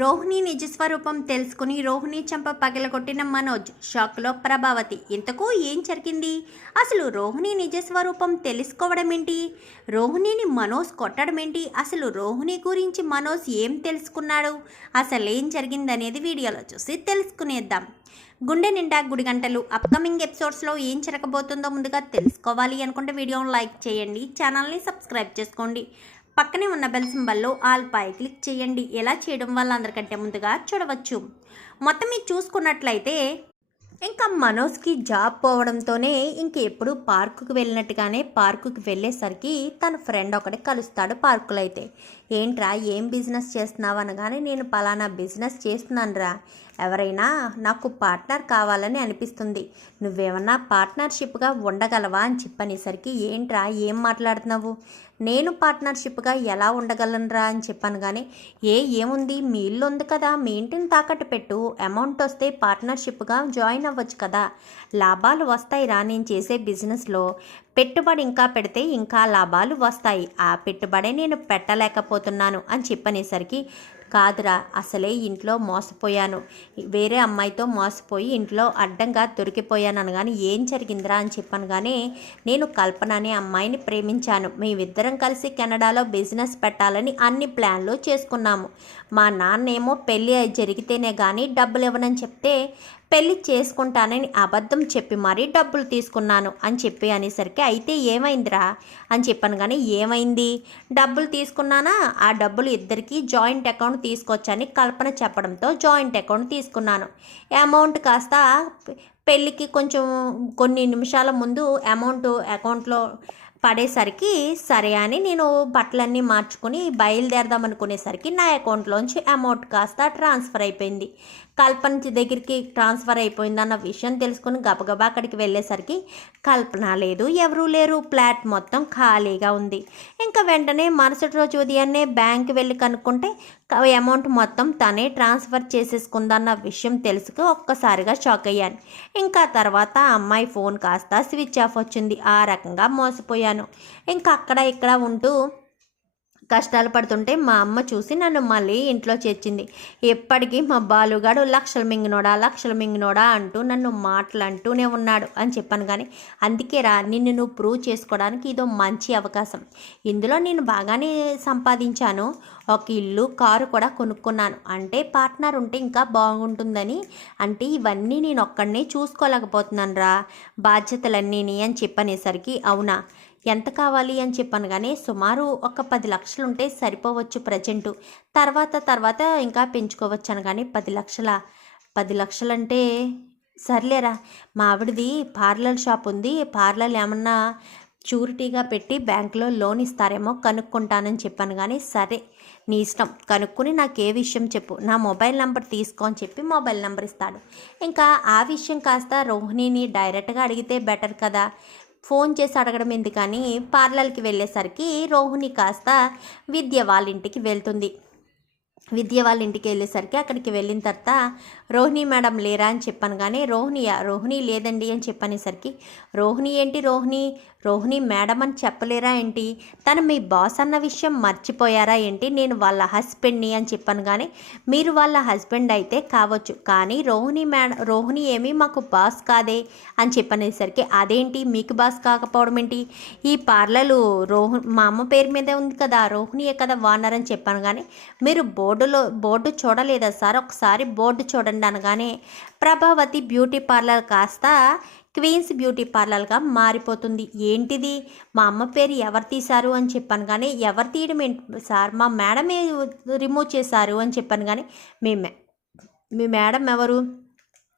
రోహిణి నిజస్వరూపం తెలుసుకుని రోహిణి చంప పగలగొట్టిన మనోజ్, షాక్లో ప్రభావతి. ఇంతకు ఏం జరిగింది? అసలు రోహిణి నిజస్వరూపం తెలుసుకోవడం ఏంటి? రోహిణిని మనోజ్ కొట్టడం ఏంటి? అసలు రోహిణి గురించి మనోజ్ ఏం తెలుసుకున్నాడు? అసలు ఏం జరిగిందనేది వీడియోలో చూసి తెలుసుకునేద్దాం. గుండె నిండా గుడిగంటలు అప్కమింగ్ ఎపిసోడ్స్లో ఏం జరగబోతుందో ముందుగా తెలుసుకోవాలి అనుకుంటే వీడియోని లైక్ చేయండి, ఛానల్ని సబ్స్క్రైబ్ చేసుకోండి, పక్కనే ఉన్న బెల్ సింబల్లో ఆల్ పై క్లిక్ చేయండి. ఎలా చేయడం వల్ల అందరికంటే ముందుగా చూడవచ్చు. మొత్తం మీరు చూసుకున్నట్లయితే ఇంకా మనోజ్కి జాబ్ పోవడంతోనే ఇంకెప్పుడు పార్కుకి వెళ్ళినట్టుగానే పార్కుకి వెళ్ళేసరికి తన ఫ్రెండ్ ఒకటి కలుస్తాడు పార్కులో. అయితే ఏంట్రా ఏం బిజినెస్ చేస్తున్నావు అనగానే నేను పలానా బిజినెస్ చేస్తున్నాను రా, ఎవరైనా నాకు పార్ట్నర్ కావాలని అనిపిస్తుంది, నువ్వేమన్నా పార్ట్నర్షిప్గా ఉండగలవా అని చెప్పనేసరికి ఏంట్రా ఏం మాట్లాడుతున్నావు, నేను పార్ట్నర్షిప్గా ఎలా ఉండగలనురా అని చెప్పాను. కానీ ఏముంది, మీ ఇల్లు ఉంది కదా, మీ ఇంటిని తాకట్టు పెట్టు, అమౌంట్ వస్తే పార్ట్నర్షిప్గా జాయిన్ అవ్వచ్చు కదా, లాభాలు వస్తాయి రా, నేను చేసే బిజినెస్లో పెట్టుబడి ఇంకా పెడితే ఇంకా లాభాలు వస్తాయి, ఆ పెట్టుబడే నేను పెట్టలేకపోతున్నాను అని చెప్పనేసరికి కాదురా, అసలే ఇంట్లో మోసపోయాను, వేరే అమ్మాయితో మోసపోయి ఇంట్లో అడ్డంగా దొరికిపోయాను అనగాని ఏం జరిగిందిరా అని చెప్పాను. కానీ నేను కల్పన అనే అమ్మాయిని ప్రేమించాను, మేమిద్దరం కలిసి కెనడాలో బిజినెస్ పెట్టాలని అన్ని ప్లాన్లు చేసుకున్నాము, మా నాన్నేమో పెళ్ళి జరిగితేనే కానీ డబ్బులు ఇవ్వనని చెప్తే పెళ్ళి చేసుకుంటానని అబద్ధం చెప్పి మరీ డబ్బులు తీసుకున్నాను అని చెప్పి అనేసరికి అయితే ఏమైందిరా అని చెప్పాను. కానీ ఏమైంది, డబ్బులు తీసుకున్నానా, ఆ డబ్బులు ఇద్దరికి జాయింట్ అకౌంట్ తీసుకొచ్చని కల్పన చెప్పడంతో జాయింట్ అకౌంట్ తీసుకున్నాను, అమౌంట్ కాస్త పెళ్ళికి కొన్ని నిమిషాల ముందు అమౌంట్ అకౌంట్లో పడేసరికి సరే అని నేను బట్టలన్నీ మార్చుకుని బయలుదేరదాం అనుకునేసరికి నా అకౌంట్లోంచి అమౌంట్ కాస్త ట్రాన్స్ఫర్ అయిపోయింది, కల్పన దగ్గరికి ట్రాన్స్ఫర్ అయిపోయింది అన్న విషయం తెలుసుకుని గబగబా అక్కడికి వెళ్ళేసరికి కల్పన లేదు, ఎవరూ లేరు, ఫ్లాట్ మొత్తం ఖాళీగా ఉంది. ఇంకా వెంటనే మరుసటి రోజు ఉదయాన్నే బ్యాంక్ వెళ్ళి కనుక్కుంటే అమౌంట్ మొత్తం తనే ట్రాన్స్ఫర్ చేసేసుకుందన్న విషయం తెలుసుకు ఒక్కసారిగా షాక్ అయ్యాను. ఇంకా తర్వాత అమ్మాయి ఫోన్ కాస్త స్విచ్ ఆఫ్ వచ్చింది, ఆ రకంగా మోసపోయాను. ఇంకా అక్కడ ఇక్కడ ఉంటూ కష్టాలు పడుతుంటే మా అమ్మ చూసి నన్ను మళ్ళీ ఇంట్లో చేర్చింది. ఎప్పటికీ మా బాలుగాడు లక్షలు మింగినోడా అంటూ నన్ను మాటలు అంటూనే ఉన్నాడు అని చెప్పాను. కానీ అందుకే రా, నిన్ను నువ్వు ప్రూవ్ చేసుకోవడానికి ఇదో మంచి అవకాశం, ఇందులో నేను బాగానే సంపాదించాను, ఒక ఇల్లు కారు కూడా కొనుక్కున్నాను, అంటే పార్ట్నర్ ఉంటే ఇంకా బాగుంటుందని, అంటే ఇవన్నీ నేను ఒక్కడనే చూసుకోలేకపోతున్నాను రా, బాధ్యతలన్నీ అని చెప్పనేసరికి అవునా, ఎంత కావాలి అని చెప్పాను. కానీ సుమారు ఒక 10 లక్షలు ఉంటే సరిపోవచ్చు ప్రజెంటు, తర్వాత ఇంకా పెంచుకోవచ్చు అని. కానీ 10 లక్షలంటే సర్లేరా, మా ఆవిడది పార్లర్ షాప్ ఉంది, పార్లర్ ఏమన్నా షూరిటీగా పెట్టి బ్యాంకులో లోన్ ఇస్తారేమో కనుక్కుంటానని చెప్పాను. కానీ సరే నీ ఇష్టం, కనుక్కుని నాకు ఏ విషయం చెప్పు, నా మొబైల్ నెంబర్ తీసుకో అని చెప్పి మొబైల్ నెంబర్ ఇస్తాడు. ఇంకా ఆ విషయం కాస్త రోహిణిని డైరెక్ట్గా అడిగితే బెటర్ కదా, ఫోన్ చేసి అడగడం ఎందుకని పార్లర్కి వెళ్ళేసరికి రోహిణి కాస్త విద్య వాళ్ళ ఇంటికి వెళ్తుంది. విద్య వాళ్ళ ఇంటికి వెళ్ళేసరికి అక్కడికి వెళ్ళిన తర్వాత రోహిణి మేడం లేరా అని చెప్పాను. కానీ రోహిణి లేదండి అని చెప్పనేసరికి రోహిణి ఏంటి, రోహిణి మేడం అని చెప్పలేరా ఏంటి, తను మీ బాస్ అన్న విషయం మర్చిపోయారా ఏంటి, నేను వాళ్ళ హస్బెండ్ని అని చెప్పాను. కానీ మీరు వాళ్ళ హస్బెండ్ అయితే కావచ్చు, కానీ రోహిణి ఏమీ మాకు బాస్ కాదే అని చెప్పనేసరికి అదేంటి మీకు బాస్ కాకపోవడం ఏంటి, ఈ పార్లరు మా అమ్మ పేరు మీదే ఉంది కదా, రోహిణియే కదా వానర్ అని చెప్పాను. కానీ మీరు బోర్డు చూడలేదా సార్, ఒకసారి బోర్డు చూడండి అనగానే ప్రభావతి బ్యూటీ పార్లర్ కాస్త క్వీన్స్ బ్యూటీ పార్లర్గా మారిపోతుంది. ఏంటిది, మా అమ్మ పేరు ఎవరు తీశారు అని చెప్పాను. కానీ ఎవరు తీయడం ఏంటి సార్, మా మేడమే రిమూవ్ చేశారు అని చెప్పాను. కానీ మీ మేడం ఎవరు,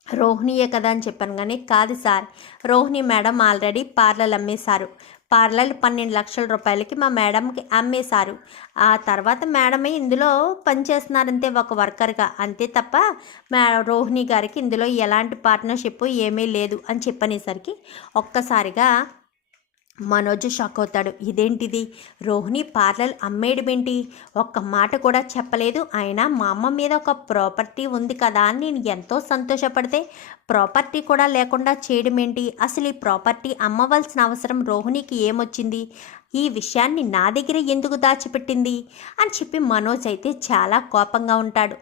రోహిణియే కదా అని చెప్పాను. కానీ కాదు sir, Rohini madam already parlour అమ్మేశారు, పార్లర్ 12 లక్షల రూపాయలకి మా మేడంకి అమ్మేశారు, ఆ తర్వాత మేడమే ఇందులో పనిచేస్తున్నారంతే ఒక వర్కర్గా, అంతే తప్ప రోహిణి గారికి ఇందులో ఎలాంటి పార్ట్నర్షిప్ ఏమీ లేదు అని చెప్పనేసరికి ఒక్కసారిగా మనోజ్ షాక్ అవుతాడు. ఇదేంటిది, రోహిణి పార్లర్ అమ్మేయడమేంటి, ఒక్క మాట కూడా చెప్పలేదు, అయినా మా అమ్మ మీద ఒక ప్రాపర్టీ ఉంది కదా అని నేను ఎంతో సంతోషపడితే ప్రాపర్టీ కూడా లేకుండా చేయడం ఏంటి, అసలు ఈ ప్రాపర్టీ అమ్మవలసిన అవసరం రోహిణికి ఏమొచ్చింది, ఈ విషయాన్ని నా దగ్గర ఎందుకు దాచిపెట్టింది అని చెప్పి మనోజ్ అయితే చాలా కోపంగా ఉంటాడు.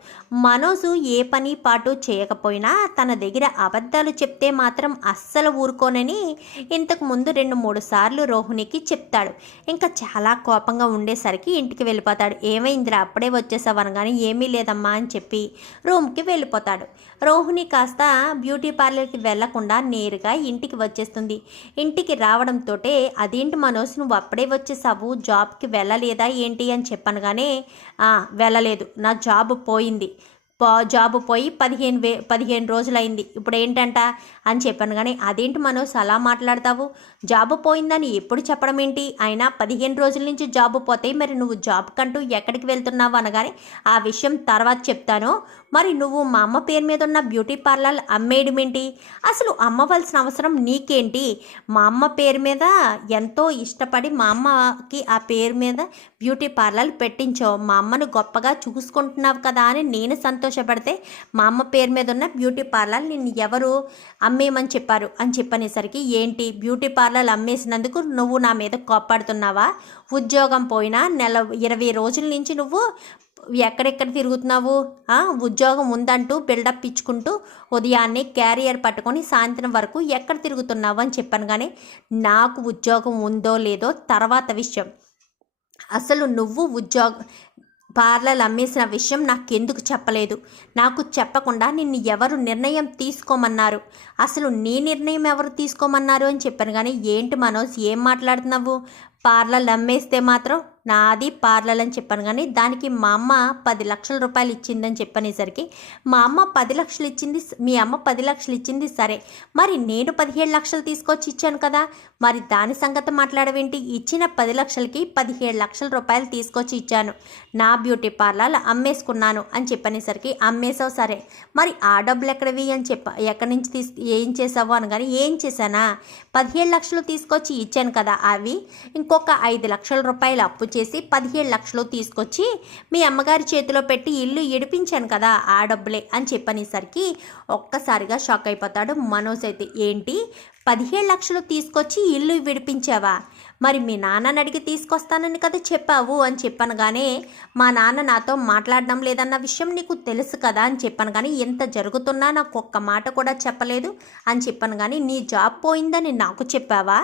మనోజు ఏ పని పాటు చేయకపోయినా తన దగ్గర అబద్ధాలు చెప్తే మాత్రం అస్సలు ఊరుకోనని ఇంతకుముందు 2-3 సార్లు రోహిణికి చెప్తాడు. ఇంకా చాలా కోపంగా ఉండేసరికి ఇంటికి వెళ్ళిపోతాడు. ఏమైందిరా అప్పుడే వచ్చేసావు అనగానే ఏమీ లేదమ్మా అని చెప్పి రూమ్కి వెళ్ళిపోతాడు. రోహిణి కాస్త బ్యూటీ పార్లర్కి వెళ్లకుండా నేరుగా ఇంటికి వచ్చేస్తుంది. ఇంటికి రావడంతో అదేంటి మనోజ్ నువ్వు అప్పుడే వచ్చేసావు, జాబ్కి వెళ్ళలేదా ఏంటి అని చెప్పనగానే వెళ్ళలేదు, నా జాబ్ పోయింది, జాబ్ పోయి 15 రోజులైంది, ఇప్పుడు ఏంటంట అని చెప్పాను. కానీ అదేంటి మనోజ్ అలా మాట్లాడతావు, జాబ్ పోయిందని ఎప్పుడు చెప్పడం ఏంటి, అయినా 15 రోజుల నుంచి జాబ్ పోతాయి, మరి నువ్వు జాబ్ కంటూ ఎక్కడికి వెళ్తున్నావు అనగానే ఆ విషయం తర్వాత చెప్తాను, మరి నువ్వు మా అమ్మ పేరు మీద ఉన్న బ్యూటీ పార్లర్ అమ్మేయడం ఏంటి, అసలు అమ్మవలసిన అవసరం నీకేంటి, మా అమ్మ పేరు మీద ఎంతో ఇష్టపడి మా అమ్మకి ఆ పేరు మీద బ్యూటీ పార్లర్ పెట్టించావు, మా అమ్మను గొప్పగా చూసుకుంటున్నావు కదా అని నేను సంతోషపడితే మా అమ్మ పేరు మీద ఉన్న బ్యూటీ పార్లర్ నిన్ను ఎవరు అమ్మేయమని చెప్పారు అని చెప్పనేసరికి ఏంటి బ్యూటీ పార్లర్ అమ్మేసినందుకు నువ్వు నా మీద కోప్పడుతున్నావా, ఉద్యోగం పోయినా 20 రోజుల నుంచి నువ్వు ఎక్కడెక్కడ తిరుగుతున్నావు, ఉద్యోగం ఉందంటూ బిల్డప్ ఇచ్చుకుంటూ ఉదయాన్నే క్యారియర్ పట్టుకొని సాయంత్రం వరకు ఎక్కడ తిరుగుతున్నావు అని చెప్పాను. కానీ నాకు ఉద్యోగం ఉందో లేదో తర్వాత విషయం, అసలు నువ్వు పార్లర్ అమ్మేసిన విషయం నాకెందుకు చెప్పలేదు, నాకు చెప్పకుండా నిన్ను ఎవరు నిర్ణయం తీసుకోమన్నారు, అసలు నీ నిర్ణయం ఎవరు తీసుకోమన్నారు అని చెప్పాను. కానీ ఏంటి మనోజ్ ఏం మాట్లాడుతున్నావు, పార్లర్ అమ్మేస్తే మాత్రం నాది పార్లర్ అని చెప్పాను. కానీ దానికి మా అమ్మ 10 లక్షల రూపాయలు ఇచ్చిందని చెప్పనేసరికి మా అమ్మ 10 లక్షలు ఇచ్చింది, మీ అమ్మ 10 లక్షలు ఇచ్చింది సరే, మరి నేను 17 లక్షలు తీసుకొచ్చి ఇచ్చాను కదా, మరి దాని సంగతి మాట్లాడవేంటి, ఇచ్చిన 10 లక్షలకి 17 లక్షల రూపాయలు తీసుకొచ్చి ఇచ్చాను, నా బ్యూటీ పార్లర్ అమ్మేసుకున్నాను అని చెప్పనేసరికి అమ్మేసావు సరే, మరి ఆ డబ్బులు ఎక్కడవి అని ఎక్కడి నుంచి ఏం చేసావు అనగానే ఏం చేశానా, 17 లక్షలు తీసుకొచ్చి ఇచ్చాను కదా, అవి ఇంకొక 5 లక్షల రూపాయలు అప్పు చేసి 17 లక్షలు తీసుకొచ్చి మీ అమ్మగారి చేతిలో పెట్టి ఇల్లు ఇడిపించాను కదా, ఆ డబ్బులే అని చెప్పనేసరికి ఒక్కసారిగా షాక్ అయిపోతాడు మనోజ్ అయితే. ఏంటి 17 లక్షలు తీసుకొచ్చి ఇల్లు విడిపించావా, మరి మీ నాన్నని అడిగి తీసుకొస్తానని కదా చెప్పావు అని చెప్పనగానే మా నాన్న నాతో మాట్లాడడం లేదన్న విషయం నీకు తెలుసు కదా అని చెప్పాను. కానీ ఎంత జరుగుతున్నా నాకు ఒక్క మాట కూడా చెప్పలేదు అని చెప్పాను. కానీ నీ జాబ్ పోయిందని నాకు చెప్పావా,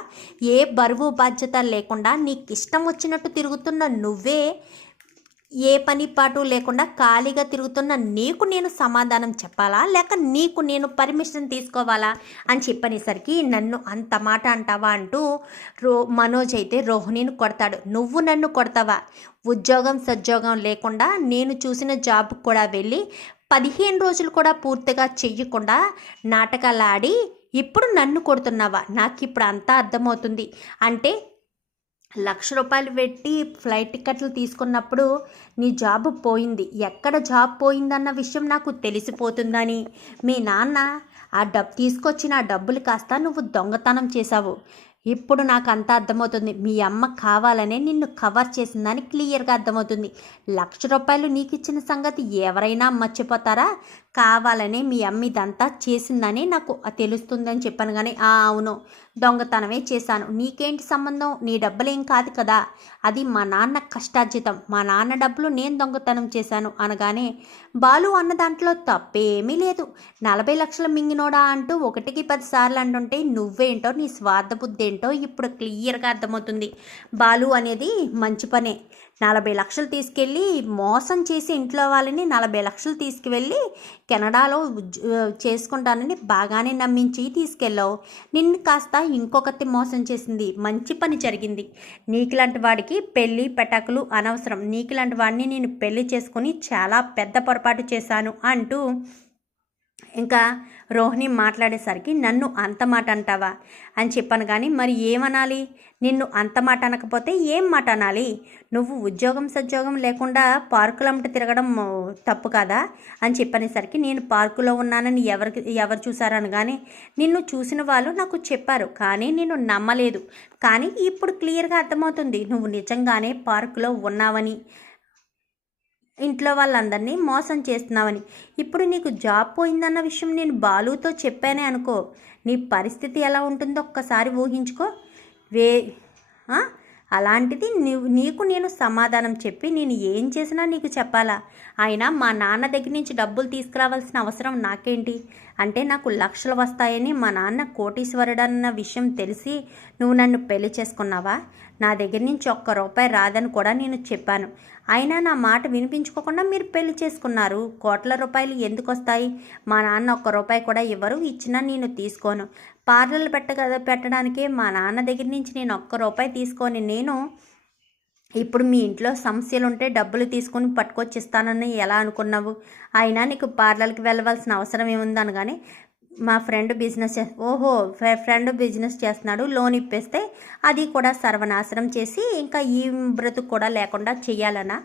ఏ బరువు బాధ్యత లేకుండా నీకు ఇష్టం వచ్చినట్టు తిరుగుతున్న నువ్వే, ఏ పని పాటు లేకుండా ఖాళీగా తిరుగుతున్న నీకు నేను సమాధానం చెప్పాలా, లేక నీకు నేను పర్మిషన్ తీసుకోవాలా అని చెప్పనేసరికి నన్ను అంత మాట అంటావా అంటూ మనోజ్ అయితే రోహిణిని కొడతాడు. నువ్వు నన్ను కొడతావా, ఉద్యోగం సద్యోగం లేకుండా నేను చూసిన జాబ్కి కూడా వెళ్ళి 15 రోజులు కూడా పూర్తిగా చెయ్యకుండా నాటకాలు ఆడి ఇప్పుడు నన్ను కొడుతున్నావా, నాకు ఇప్పుడు అంతా అర్థమవుతుంది. అంటే 1,00,000 రూపాయలు పెట్టి ఫ్లైట్ టికెట్లు తీసుకున్నప్పుడు నీ జాబ్ పోయింది, ఎక్కడ జాబ్ పోయిందన్న విషయం నాకు తెలిసిపోతుందని మీ నాన్న తీసుకొచ్చిన ఆ డబ్బులు కాస్త నువ్వు దొంగతనం చేశావు, ఇప్పుడు నాకు అంతా అర్థమవుతుంది, మీ అమ్మ కావాలనే నిన్ను కవర్ చేసిందని క్లియర్గా అర్థమవుతుంది. 1,00,000 రూపాయలు నీకు ఇచ్చిన సంగతి ఎవరైనా మర్చిపోతారా, కావాలనే మీ అమ్మ ఇదంతా చేసిందని నాకు తెలుస్తుందని చెప్పాను. కానీ అవును దొంగతనమే చేశాను, నీకేంటి సంబంధం, నీ డబ్బులేం కాదు కదా, అది మా నాన్న కష్టార్జితం, మా నాన్న డబ్బులు నేను దొంగతనం చేశాను అనగానే బాలు అన్న దాంట్లో తప్పేమీ లేదు, 40 లక్షలు మింగినోడా అంటూ 1కి 10 సార్లు అంటుంటే నువ్వేంటో నీ స్వార్థ బుద్ధి ఏంటో ఇప్పుడు క్లియర్గా అర్థమవుతుంది. బాలు అనేది మంచి పనే, 40 లక్షలు తీసుకెళ్ళి మోసం చేసి ఇంట్లో వాళ్ళని 40 లక్షలు తీసుకువెళ్ళి కెనడాలో చేసుకుంటానని బాగానే నమ్మించి తీసుకెళ్ళావు, నిన్ను కాస్త ఇంకొకటి మోసం చేసింది, మంచి పని జరిగింది, నీకులాంటి వాడికి పెళ్ళి పెటాకులు అనవసరం, నీకులాంటి వాడిని నేను పెళ్లి చేసుకుని చాలా పెద్ద పొరపాటు చేశాను అంటూ ఇంకా రోహిణి మాట్లాడేసరికి నన్ను అంత మాట అంటావా అని చెప్పాను. కానీ మరి ఏమనాలి, నిన్ను అంత మాట అనకపోతే ఏం మాట అనాలి, నువ్వు ఉద్యోగం సద్యోగం లేకుండా పార్కులంట తిరగడం తప్పు కదా అని చెప్పనేసరికి నేను పార్కులో ఉన్నానని ఎవరు చూసారనగానే నిన్ను చూసిన వాళ్ళు నాకు చెప్పారు, కానీ నేను నమ్మలేదు, కానీ ఇప్పుడు క్లియర్గా అర్థమవుతుంది నువ్వు నిజంగానే పార్కులో ఉన్నావని, ఇంట్లో వాళ్ళందరినీ మోసం చేస్తున్నావని. ఇప్పుడు నీకు జాబ్ పోయిందన్న విషయం నేను బాలుతో చెప్పానే అనుకో, నీ పరిస్థితి ఎలా ఉంటుందో ఒక్కసారి ఊహించుకో. అలాంటిది నీకు నేను సమాధానం చెప్పి నేను ఏం చేసినా నీకు చెప్పాలా? అయినా మా నాన్న దగ్గర నుంచి డబ్బులు తీసుకురావాల్సిన అవసరం నాకేంటి? అంటే నాకు లక్షలు వస్తాయని మా నాన్న కోటీశ్వరుడన్న విషయం తెలిసి నువ్వు నన్ను పెళ్లి చేసుకున్నావా? నా దగ్గర నుంచి ఒక్క రూపాయి రాదని కూడా నేను చెప్పాను. అయినా నా మాట వినిపించుకోకుండా మీరు పెళ్లి చేసుకున్నారు. కోట్ల రూపాయలు ఎందుకు వస్తాయి? మా నాన్న ఒక్క రూపాయి కూడా ఇవ్వరు, ఇచ్చినా నేను తీసుకోను. పార్లర్లు పెట్టడానికే మా నాన్న దగ్గర నుంచి నేను ఒక్క రూపాయి తీసుకొని ఇప్పుడు మీ ఇంట్లో సమస్యలు ఉంటే డబ్బులు తీసుకొని పట్టుకొచ్చిస్తానని ఎలా అనుకున్నావు? అయినా నీకు పార్లర్కి వెళ్ళవలసిన అవసరం ఏముంది అనగానే మా ఫ్రెండ్ బిజినెస్ ఫ్రెండ్ బిజినెస్ చేస్తున్నాడు, లోన్ ఇప్పేస్తే అది కూడా సర్వనాశనం చేసి ఇంకా ఈ బ్రతుకు కూడా లేకుండా చెయ్యాలనా?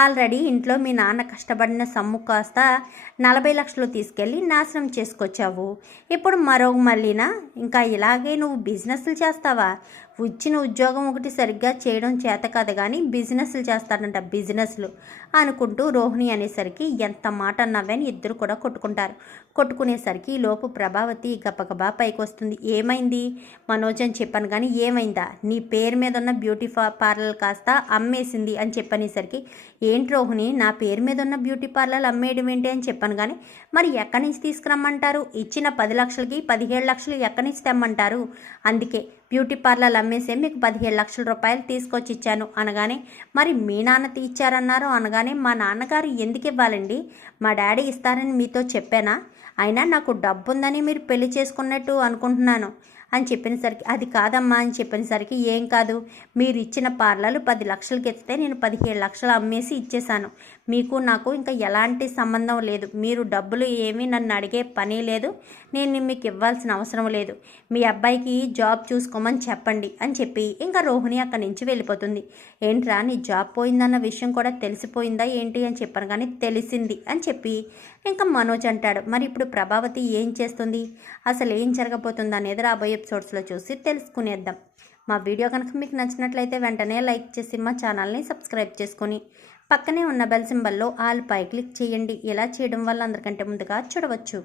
ఆల్రెడీ ఇంట్లో మీ నాన్న కష్టపడిన సొమ్ము కాస్త 40 లక్షలు తీసుకెళ్ళి నాశనం చేసుకొచ్చావు. ఇప్పుడు మళ్ళీనా ఇంకా ఇలాగే నువ్వు బిజినెస్లు చేస్తావా? ఇచ్చిన ఉద్యోగం ఒకటి సరిగ్గా చేయడం చేత కాదు కానీ బిజినెస్లు చేస్తాడంట, బిజినెస్లు అనుకుంటూ రోహిణి అనేసరికి ఎంత మాట అన్నావని ఇద్దరు కూడా కొట్టుకునేసరికి లోపు ప్రభావతి గబగబా పైకి వస్తుంది. ఏమైంది మనోజ్ అని చెప్పాను కానీ ఏమైందా? నీ పేరు మీద ఉన్న బ్యూటీ పార్లర్ కాస్త అమ్మేసింది అని చెప్పనేసరికి ఏంటి రోహిణి నా పేరు మీద ఉన్న బ్యూటీ పార్లర్ అమ్మేయడం ఏంటి అని చెప్పాను కానీ మరి ఎక్కడి నుంచి తీసుకురమ్మంటారు? ఇచ్చిన 10 లక్షలకి 17 లక్షలు ఎక్కడి నుంచి తెమ్మంటారు? అందుకే బ్యూటీ పార్లర్ అమ్మేసే మీకు 17 లక్షల రూపాయలు తీసుకొచ్చి ఇచ్చాను అనగానే మరి మీ నాన్న ఇచ్చారన్నారు అనగానే మా నాన్నగారు ఎందుకు ఇవ్వాలండి? మా డాడీ ఇస్తారని మీతో చెప్పానా? అయినా నాకు డబ్బు ఉందని మీరు పెళ్లి చేసుకున్నట్టు అనుకుంటున్నాను అని చెప్పినసరికి అది కాదమ్మా అని చెప్పినసరికి ఏం కాదు, మీరు ఇచ్చిన పార్లర్లు 10 లక్షలకి ఎత్తితే నేను 17 లక్షలు అమ్మేసి ఇచ్చేశాను. మీకు నాకు ఇంకా ఎలాంటి సంబంధం లేదు. మీరు డబ్బులు ఏమీ నన్ను అడిగే పని లేదు, నేను మీకు ఇవ్వాల్సిన అవసరం లేదు. మీ అబ్బాయికి జాబ్ చూసుకోమని చెప్పండి అని చెప్పి ఇంకా రోహిణి అక్కడి నుంచి వెళ్ళిపోతుంది. ఏంట్రా నీ జాబ్ పోయిందన్న విషయం కూడా తెలిసిపోయిందా ఏంటి అని చెప్పాను కానీ తెలిసింది అని చెప్పి ఇంకా మనోజ్ అంటాడు. మరి ఇప్పుడు ప్రభావతి ఏం చేస్తుంది, అసలు ఏం జరగబోతుంది అనేది రాబోయే ఎపిసోడ్స్లో చూసి తెలుసుకునేద్దాం. మా వీడియో కనుక మీకు నచ్చినట్లయితే వెంటనే లైక్ చేసి మా ఛానల్ని సబ్స్క్రైబ్ చేసుకొని పక్కనే ఉన్న బెల్ సింబల్లో ఆల్ పై క్లిక్ చేయండి. ఇలా చేయడం వల్ల అందరికంటే ముందుగా చూడవచ్చు.